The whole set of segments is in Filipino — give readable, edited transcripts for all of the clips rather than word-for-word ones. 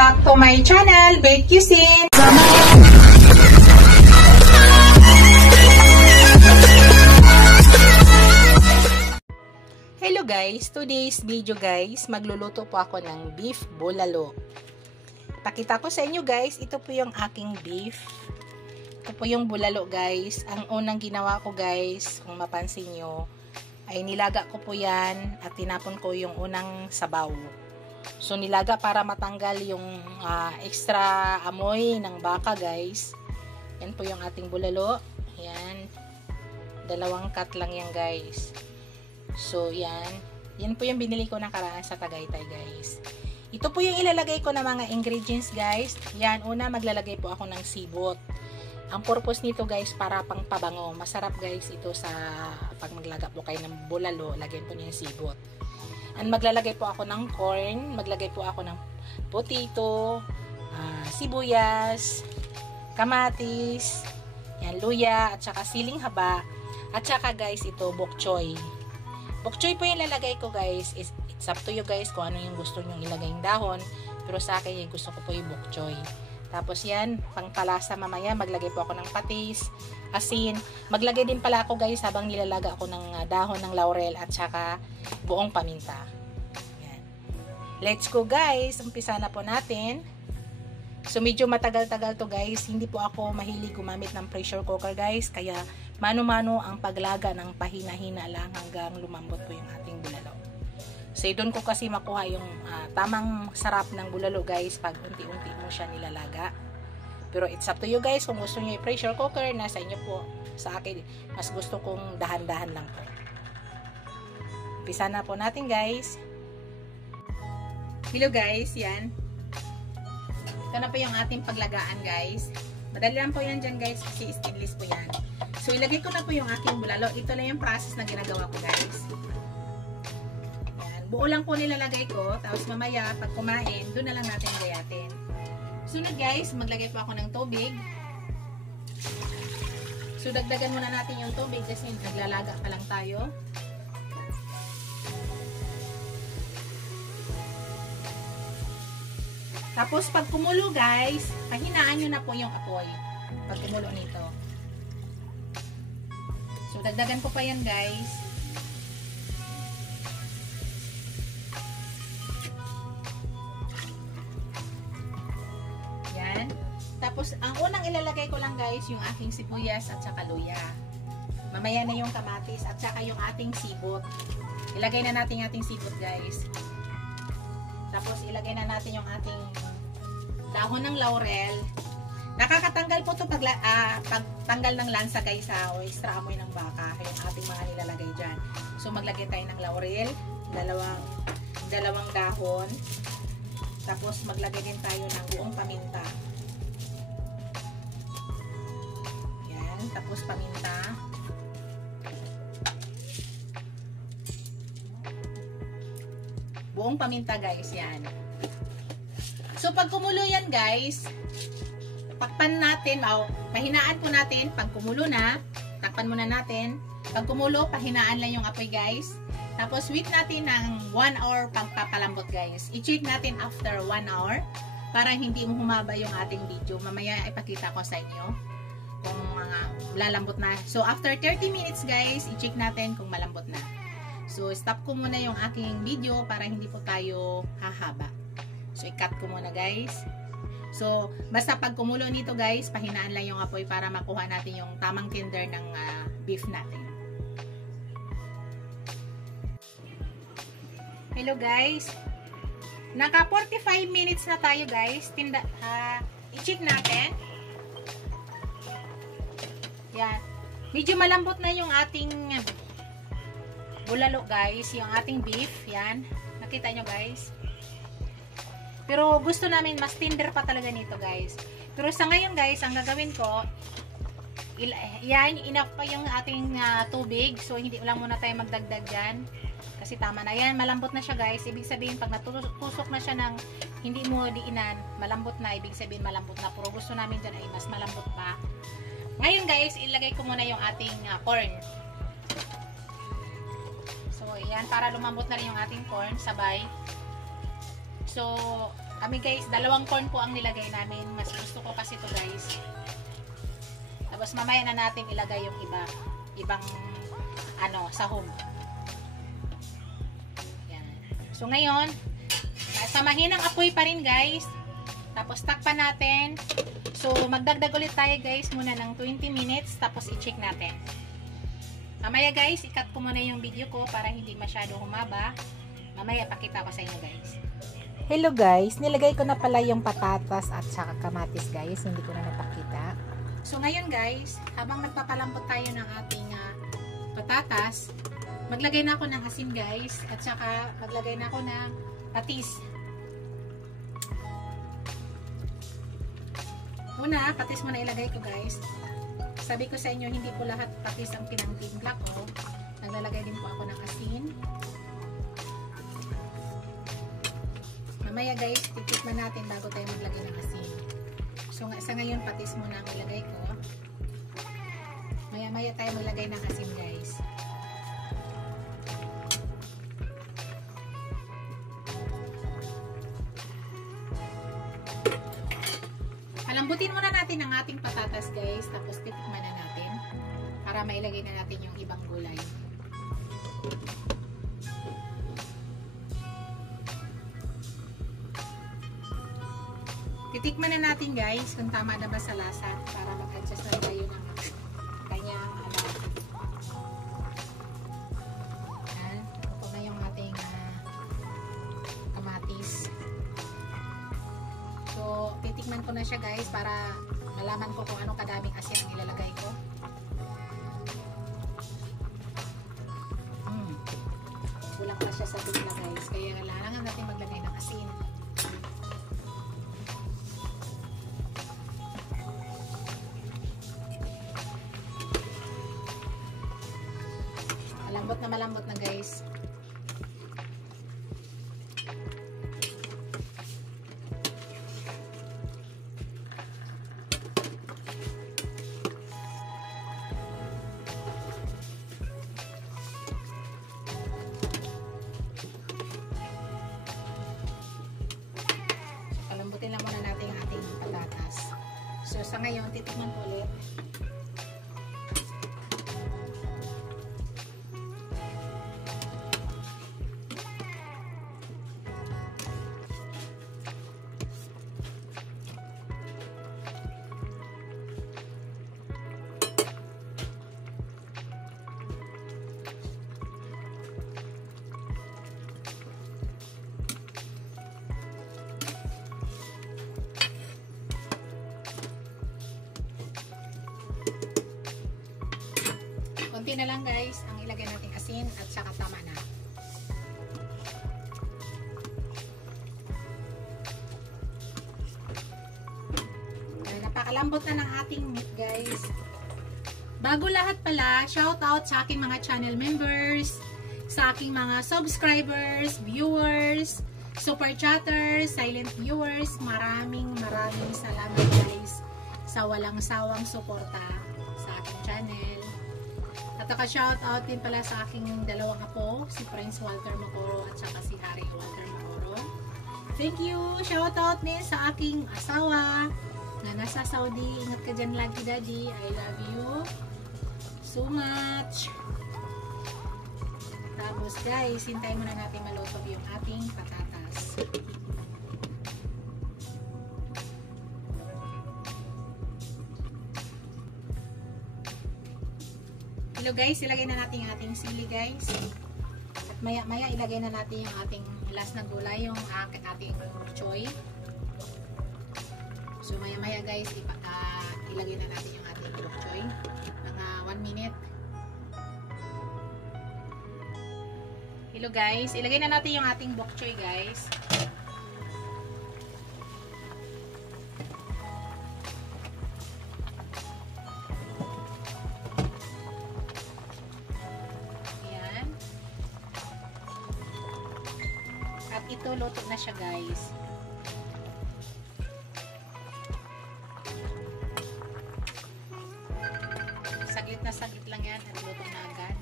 back to my channel, Bake Cuisine. Hello guys, today's video guys, magluluto po ako ng beef bulalo. Pakita ko sa inyo guys, ito po yung aking beef. Ito po yung bulalo guys. Ang unang ginawa ko guys, kung mapansin nyo, ay nilaga ko po yan at tinapon ko yung unang sabaw. So nilaga para matanggal yung extra amoy ng baka guys. Yan po yung ating bulalo. Yan. 2 cut lang yan guys. So yan. Yan po yung binili ko nakaraan sa Tagaytay guys. Ito po yung ilalagay ko na mga ingredients guys. Yan. Una maglalagay po ako ng sibot. Ang purpose nito guys para pang pabango. Masarap guys ito sa pag maglaga po kayo ng bulalo. Lagyan po niyo yung sibot. And maglalagay po ako ng corn, maglagay po ako ng potato, sibuyas, kamatis, yan, luya, at saka siling haba, at saka guys ito bok choy. Bok choy po yung lalagay ko guys. It's up to you guys kung ano yung gusto nyong ilagay yung dahon, pero sa akin yung gusto ko po yung bok choy. Tapos yan, pangpalasa mamaya, maglagay po ako ng patis, asin. Maglagay din pala ako guys habang nilalaga ako ng dahon ng laurel at saka buong paminta. Yan. Let's go guys, umpisa na po natin. So medyo matagal-tagal to guys, hindi po ako mahilig gumamit ng pressure cooker guys. Kaya mano-mano ang paglaga ng pahina-hina lang hanggang lumambot po yung ating bulalo. So, doon ko kasi makuha yung tamang sarap ng bulalo guys pag unti-unti mo siya nilalaga. Pero it's up to you guys kung gusto nyo i-pressure cooker, nasa inyo po. Sa akin, mas gusto kong dahan-dahan lang po. Umpisa na po natin guys. Hello guys, yan. Ito na po yung ating paglagaan guys. Madali lang po yan dyan guys kasi stainless po yan. So, ilagay ko na po yung aking bulalo. Ito lang yung process na ginagawa ko guys. Buo lang po nilalagay ko, tapos mamaya pag kumain, doon na lang natin gayatin. Sunod guys, maglagay po ako ng tubig. So dagdagan muna natin yung tubig kasi naglalaga pa lang tayo. Tapos pag kumulo guys, pahinaan nyo na po yung apoy. Pag kumulo nito. So dagdagan ko pa yan guys. Tapos, ang unang ilalagay ko lang guys, yung aking sibuyas at saka luya. Mamaya na yung kamatis at saka yung ating sibot. Ilagay na natin yung ating sibot guys. Tapos, ilagay na natin yung ating dahon ng laurel. Nakakatanggal po ito pagtanggal ng lansa guys o extra amoy ng baka. Yung ating mga nilalagay dyan. So, maglagay tayo ng laurel. Dalawang dahon. Tapos, maglagay din tayo ng buong paminta. Tapos paminta. Buong paminta guys, yan. So pag kumulo yan guys, takpan natin, pahinaan po natin. Pag kumulo na, takpan muna natin. Pag kumulo, pahinaan lang yung apoy guys. Tapos wait natin ng 1 hour pagpapalambot guys. I-check natin after 1 hour para hindi mo humaba yung ating video. Mamaya ipakita ko sa inyo kung lalambot na. So, after 30 minutes guys, i-check natin kung malambot na. So, stop ko muna yung aking video para hindi po tayo hahaba. So, i-cut ko muna guys. So, basta pag kumulo nito guys, pahinaan lang yung apoy para makuha natin yung tamang tender ng beef natin. Hello guys. Naka 45 minutes na tayo guys. I-check natin. Yan. Medyo malambot na yung ating bulalo guys. Yung ating beef. Yan. Nakita nyo guys. Pero gusto namin mas tender pa talaga nito guys. Pero sa ngayon guys, ang gagawin ko, yan, enough pa yung ating tubig. So hindi lang muna tayo magdagdag dyan. Kasi tama na yan. Malambot na siya guys. Ibig sabihin pag natusok na siya ng hindi mo diinan, malambot na. Ibig sabihin malambot na. Pero gusto namin dyan ay mas malambot pa. Ngayon guys, ilagay ko muna yung ating corn. So, yan, para lumambot na rin yung ating corn, sabay. So, Kami guys, 2 corn po ang nilagay namin. Mas gusto ko kasi to guys. Tapos mamaya na natin ilagay yung ibang sahog. Yan. So ngayon, sa mahinang apoy pa rin guys. Tapos takpan natin. So magdagdag ulit tayo guys muna ng 20 minutes. Tapos i-check natin. Mamaya guys, i-cut ko muna yung video ko para hindi masyado humaba. Mamaya pakita ko sa inyo guys. Hello guys, nilagay ko na pala yung patatas at saka kamatis guys. Hindi ko na napakita. So ngayon guys, habang nagpapalambot tayo ng ating patatas, maglagay na ako ng asin guys. At saka maglagay na ako ng patis. Una, patis muna ilagay ko guys. Sabi ko sa inyo, hindi po lahat patis ang pinangtimpla ko. Naglalagay din po ako ng asin. Mamaya guys, titikman natin bago tayo maglagay ng asin. So sa ngayon, patis muna ang ilagay ko. Maya tayo maglagay ng asin guys. Palambutin muna natin ang ating patatas guys, tapos titikman na natin para mailagay na natin yung ibang gulay. Titikman na natin guys kung tama na ba sa lasa para mag-adjust na tayo ng kanyang Yan. Ito na yung ating kamatis. So, titikman ko na siya guys para malaman ko kung anong kadaming asin ang ilalagay ko. Kulang pa siya sa bigla guys. Kaya kailangan natin maglagay ng asin. Malambot na guys. Palambutin lang muna natin ang ating patatas. So sa ngayon, titikman ko ulit. Konti na lang guys ang ilagay natin asin at saka tama na. Napakalambot na ng ating meat guys. Bago lahat pala, shout out sa aking mga channel members, sa aking mga subscribers, viewers, super chatters, silent viewers. Maraming salamat guys sa walang sawang suporta sa aking channel. At shout-out din pala sa aking dalawang apo, si Prince Walter Macoro at saka si Harry Walter Macoro. Thank you! Shout-out din sa aking asawa na nasa Saudi. Ingat ka dyan lagi, Daddy. I love you so much. Tapos guys, hintayin muna natin maluto yung ating patatas. Hello guys, ilagay na natin yung ating sili guys. At maya ilagay na natin yung ating last na gulay, yung ating bok choy. So maya guys, ilagay na natin yung ating bok choy. Mga 1 minute. Hello guys, ilagay na natin yung ating bok choy guys. Ito, luto na siya guys. Saglit lang yan at luto na agad.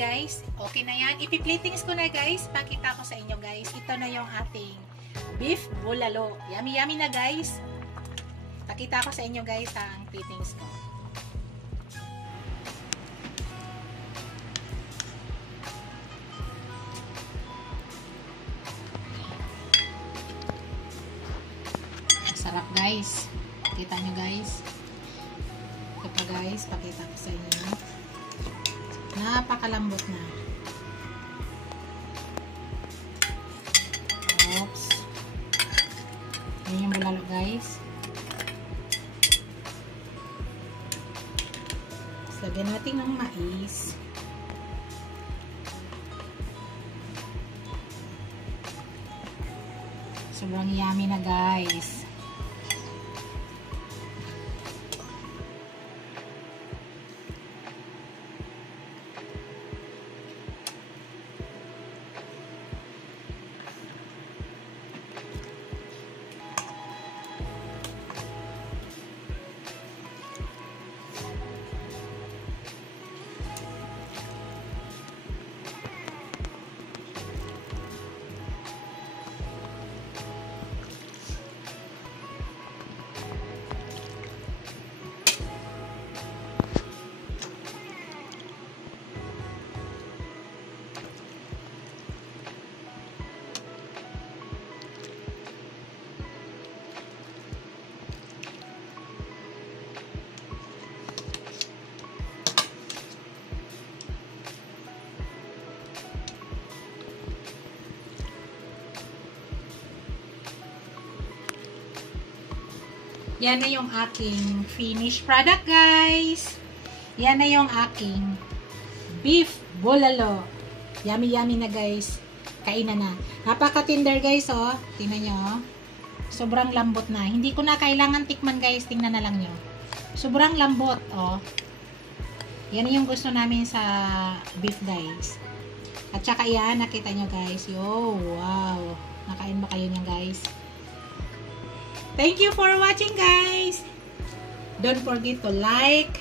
guys. Okay na yan. Ipi-platings ko na guys. Pakita ko sa inyo guys. Ito na yung ating beef bulalo. Yummy yummy na guys. Pakita ko sa inyo guys ang platings ko. Sarap guys. Kita nyo guys. Ito pa guys. Pakita ko sa inyo. Napakalambot na. Oops. Ayan yung bulalo guys. Lagyan natin ng mais. Sobrang yummy na guys. Yan na yung aking finished product, guys. Yan na yung aking beef bulalo. Yummy, yummy na, guys. Kainan na. Napaka-tender, guys, oh. Tingnan nyo, oh. Sobrang lambot na. Hindi ko na kailangan tikman, guys. Tingnan na lang nyo. Sobrang lambot, oh. Yan yung gusto namin sa beef, guys. At saka yan, nakita nyo, guys. Yo, wow. Nakain ba kayo niyan, guys? Thank you for watching, guys. Don't forget to like,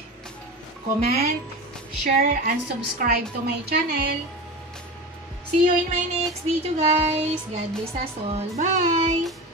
comment, share, and subscribe to my channel. See you in my next video, guys. God bless us all. Bye!